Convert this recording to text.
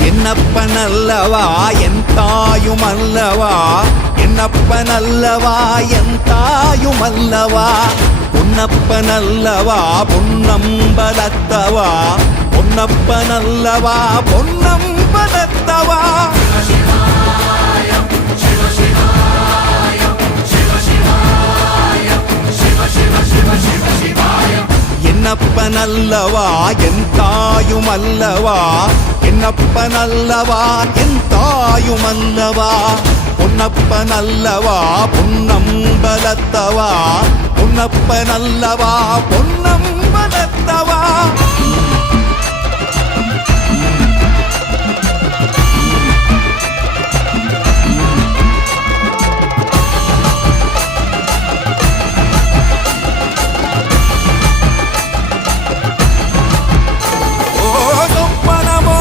என்னப்பனல்லவா என் தாயுமல்லவா, என்னப்பனல்லவா என் தாயுமல்லவா, பொன்னப்பனல்லவா பொன்னம்பலத்தவா, பொன்னப்பனல்லவா பொன்னம்பலத்தவா. என்னப்பனல்லவா என் தாயுமல்லவா, என்னப்பனல்லவா என் தாயுமல்லவா, பொன்னப்பனல்லவா பொன்னம்பலத்தவா, பொன்னப்பனல்லவா பொன்னம்பலத்தவா.